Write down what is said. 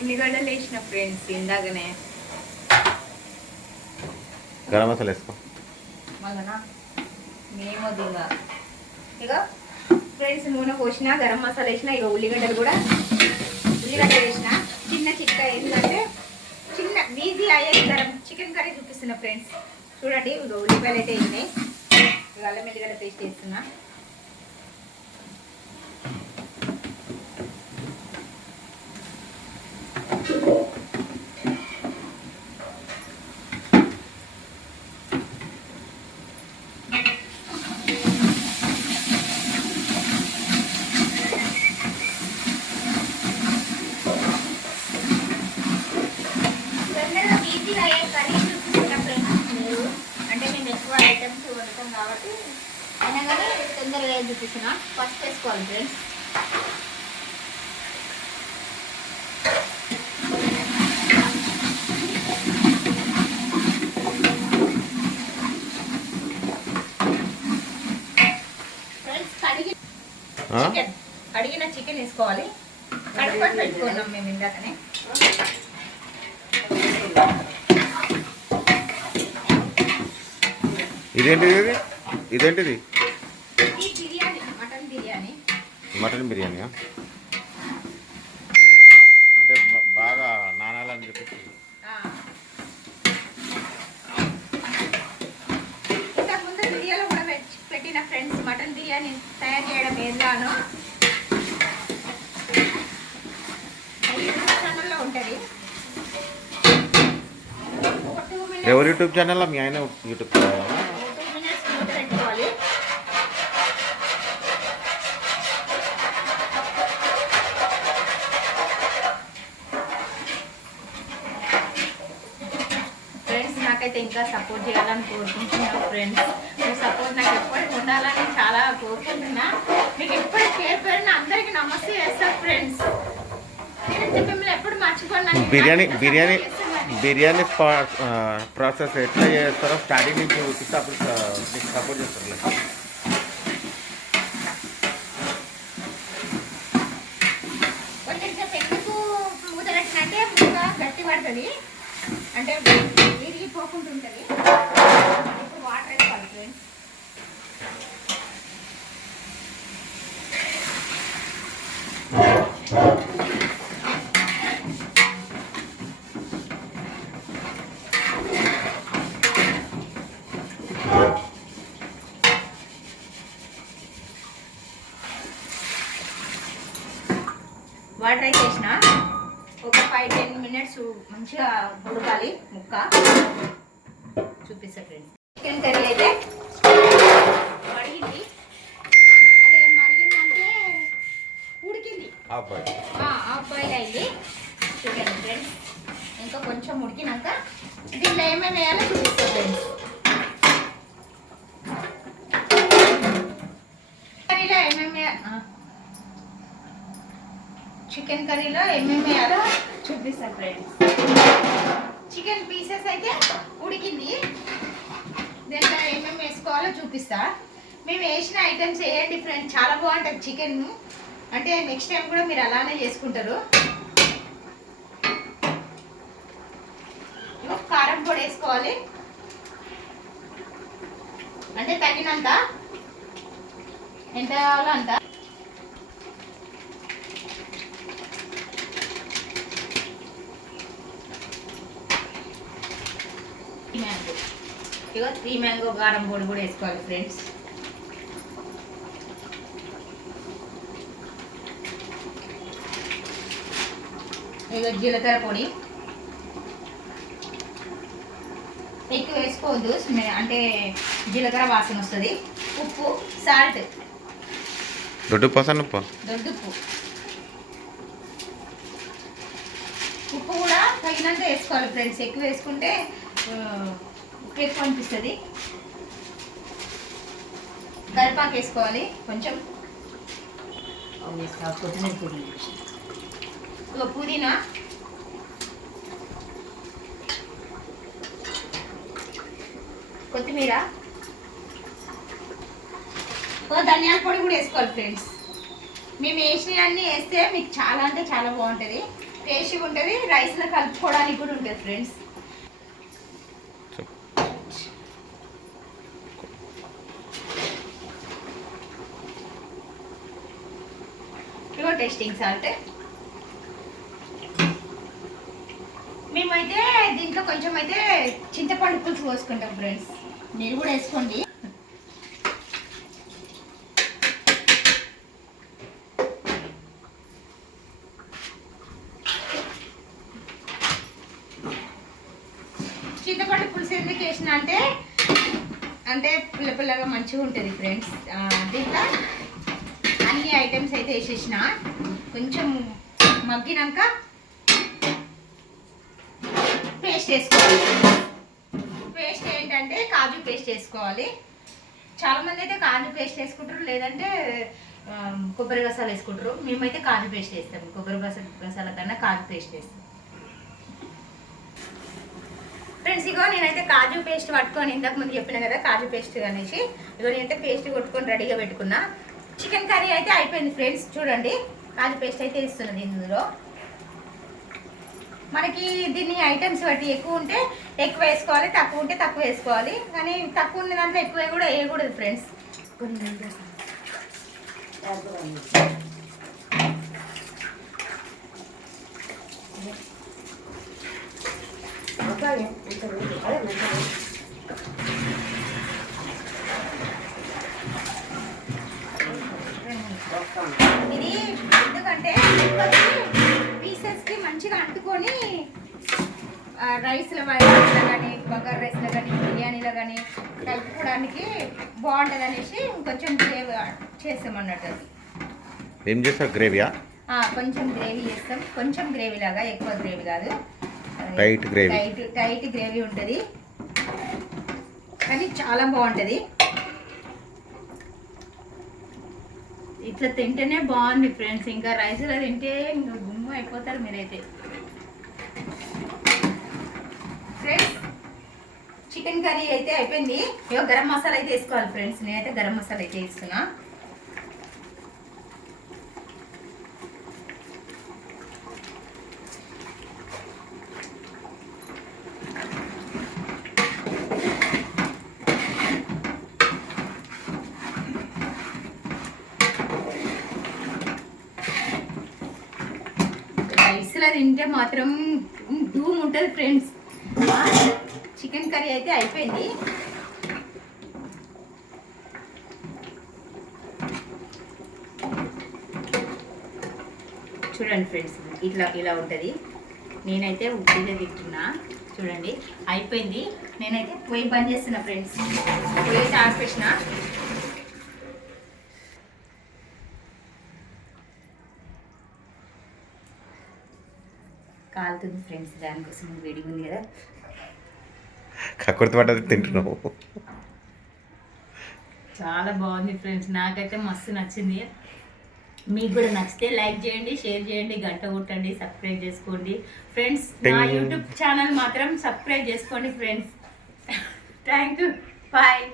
ఉల్లిగడ్డలు వేసిన ఫ్రెండ్స్ ఇందాకనే. గరం మసాలా వేసుకో. మళ్ళనా మేము దిగా ఇక ఫ్రెండ్స్ నూనె పోసిన గరం మసాలా వేసిన. ఇక ఉల్లిగడ్డలు కూడా ఉల్లిగడ్డలు వేసిన. చిన్న చిక్క ఏంటంటే చిన్న ఈజీ అయ్యే చికెన్ కర్రీ చూపిస్తున్నా ఫ్రెండ్స్. చూడండి ఇక ఉల్లిపాయలు అయితే వేసినాయి. ఇక అల్లం ఎల్లిగడ్డ పేస్ట్ వేస్తున్నా. అంటే మేము ఎక్కువ ఐటమ్స్ వండుతాం కాబట్టి అయినా కానీ తొందరగా చూపిస్తున్నా. ఫస్ట్ వేసుకోవాలి ఫ్రెండ్స్. కడిగిన చికెన్ వేసుకోవాలి. కడుక్కొని పెట్టుకున్నాం మేము ఇందాకనే. ఇదేంటిది? ఇదేంటిది? బిర్యానీ, మటన్ బిర్యానీయా? అంటే బాగా నానాలని చెప్పేసి ఇంతకుముందు వీడియోలో కూడా పెట్టిన ఫ్రెండ్స్ మటన్ బిర్యానీ తయారు చేయడం ఏదానో ఛానల్లో ఉంటుంది. ఎవరి యూట్యూబ్ ఛానల్? మీ ఆయన యూట్యూబ్ ఛానల్. 2 minutes మూత పెట్టుకోవాలి. ఫ్రెండ్స్ నాకైతే ఇంకా సపోర్ట్ చేయాలని కోరుకుంటున్నాను ఫ్రెండ్స్. మీ సపోర్ట్ నాకు ఎప్పటికి ఉండాలని చాలా కోరుకుంటున్నా. మీకు ఎప్పటికి పేరు పేరున అందరికీ నమస్తే చేస్తారు ఫ్రెండ్స్. నేనైతే మిమ్మల్ని ఎప్పుడు మర్చిపోయినా. బిర్యానీ ప్రాసెస్ ఎట్లా చేస్తారో స్టార్టింగ్ నుంచి చూపిస్తే అప్పుడు మీకు సపోర్ట్ చేస్తారు. కొంచెం సేపు ఎందుకు మూత పెట్టినంటే మూత గట్టి పడుతుంది, అంటే విరిగిపోకుంటుంటుంది. ఇప్పుడు వాటర్ వేసుకోవాలి ఫ్రెండ్స్. వాటర్ అయితే వేసిన ఒక 5-10 minutes మంచిగా ఉడకాలి ముక్క. చూపిస్తా ఫ్రెండ్స్. చికెన్ కర్రీ అయితే మరిగింది. అదే మరిగిందంటే ఉడికింది, హాఫ్ బాయిల్ అయింది. చూడండి ఫ్రెండ్స్. ఇంకా కొంచెం ఉడికినాక దీంట్లో ఏమేమి వేయాలో చూపిస్తా ఫ్రెండ్స్. కర్రీలో ఏమేమి చికెన్ కర్రీలో ఏమేమి వేయాలో చూపిస్తాను ఫ్రెండ్స్. చికెన్ పీసెస్ అయితే ఉడికింది. దీంట్లో ఏమేమి వేసుకోవాలో చూపిస్తా. మేము వేసిన ఐటమ్స్ వేయండి ఫ్రెండ్స్, చాలా బాగుంటుంది చికెన్. అంటే నెక్స్ట్ టైం కూడా మీరు అలానే చేసుకుంటారు. కారం పొడి వేసుకోవాలి, అంటే తగినంత, ఎంత కావాలో అంత. ఇక 3 mango కారం పొడి కూడా వేసుకోవాలి ఫ్రెండ్స్. ఇక జీలకర్ర పొడి ఎక్కువ వేసుకోవద్దు, అంటే జీలకర్ర వాసన వస్తుంది. ఉప్పు, సాల్ట్, దొడ్డుప్పు ఉప్పు కూడా తగినంత వేసుకోవాలి ఫ్రెండ్స్. ఎక్కువ వేసుకుంటే ఉప్పు ఎక్కువ అనిపిస్తుంది. కరివేపాకు వేసుకోవాలి కొంచెం. పుదీనా, కొత్తిమీర, ధనియాల పొడి కూడా వేసుకోవాలి ఫ్రెండ్స్. మేము వేసినవన్నీ వేస్తే మీకు చాలా అంటే చాలా బాగుంటుంది. టేస్టీగా ఉంటుంది, రైస్లో కలుపుకోవడానికి కూడా ఉంటుంది ఫ్రెండ్స్. ఇగో టేస్టింగ్ సాల్ట్. మేమైతే దీంట్లో కొంచెం అయితే చింతపండు పులుసు పోసుకుంటాం ఫ్రెండ్స్, మీరు కూడా వేసుకోండి. చింతపండు పులుసు ఎందుకు వేసిన అంటే పుల్ల పుల్లగా మంచిగా ఉంటుంది ఫ్రెండ్స్. దీంట్లో అన్ని ఐటమ్స్ అయితే వేసేసిన, కొంచెం మగ్గినాక పేస్ట్ వేసుకోవాలి. పేస్ట్ ఏంటంటే కాజు పేస్ట్ వేసుకోవాలి. చాలామంది అయితే కాజు పేస్ట్ వేసుకుంటారు, లేదంటే కొబ్బరి గసాలు వేసుకుంటారు. మేమైతే కాజు పేస్ట్ వేస్తాం, కొబ్బరి గసాల కన్నా కాజు పేస్ట్ వేస్తాం ఫ్రెండ్స్. ఇగో నేనైతే కాజు పేస్ట్ పట్టుకొని, ఇంతకు ముందు చెప్పిన కదా కాజు పేస్ట్ అనేసి, ఇగో నేనైతే పేస్ట్ కొట్టుకొని రెడీగా పెట్టుకున్నా. చికెన్ కర్రీ అయితే అయిపోయింది ఫ్రెండ్స్. చూడండి కాజు పేస్ట్ అయితే ఇస్తున్నది ఇందులో. మనకి దీన్ని ఐటమ్స్ బట్టి ఎక్కువ ఉంటే ఎక్కువ వేసుకోవాలి, తక్కువ ఉంటే తక్కువ వేసుకోవాలి. కానీ తక్కువ ఉన్న దాంట్లో ఎక్కువ కూడా వేయకూడదు ఫ్రెండ్స్. ఇది ఎందుకంటే పీసెస్కి మంచిగా అంటుకొని రైస్లో కానీ బగారా రైస్లో కానీ బిర్యానీలో కానీ కలుపుకోవడానికి బాగుంటుంది అనేసి కొంచెం గ్రేవీ చేస్తామన్నట్టు. ఏం చేస్తారు గ్రేవీయా? కొంచెం గ్రేవీ చేస్తాం, కొంచెం గ్రేవీ లాగా, ఎక్కువ గ్రేవీ కాదు, టైట్ గ్రేవీ. టైట్ గ్రేవీ ఉంటుంది కానీ చాలా బాగుంటుంది. ఇట్లా తింటేనే బాగుంది ఫ్రెండ్స్. ఇంకా రైస్లో తింటే ఇంకా గుమ్మ అయిపోతారు మీరైతే. ఫ్రెండ్స్ చికెన్ కర్రీ అయితే అయిపోయింది. ఇక గరం మసాలా అయితే వేసుకోవాలి ఫ్రెండ్స్. నేనైతే గరం మసాలా అయితే వేస్తున్నా. రైస్లో తింటే మాత్రం ధూమ్ ఉంటుంది ఫ్రెండ్స్. చికెన్ కర్రీ అయితే అయిపోయింది. చూడండి ఫ్రెండ్స్, ఇలా ఉంటుంది. నేనైతే ఉట్టిగా తింటున్నా. చూడండి అయిపోయింది. నేనైతే పొయ్యి బంద్ చేస్తున్నా ఫ్రెండ్స్. పొయ్యి ఆపేసిన. కాలుతుంది ఫ్రెండ్స్, దానికోసం వేడిగా ఉంది కదా. కక్కుర్తి పడ్డది తింటున్నావు. చాలా బాగుంది ఫ్రెండ్స్, నాకైతే మస్తు నచ్చింది. మీకు కూడా నచ్చితే లైక్ చేయండి, షేర్ చేయండి, గంట కొట్టండి, సబ్స్క్రైబ్ చేసుకోండి ఫ్రెండ్స్. నా యూట్యూబ్ ఛానల్ మాత్రం సబ్స్క్రైబ్ చేసుకోండి ఫ్రెండ్స్. Thank you, bye.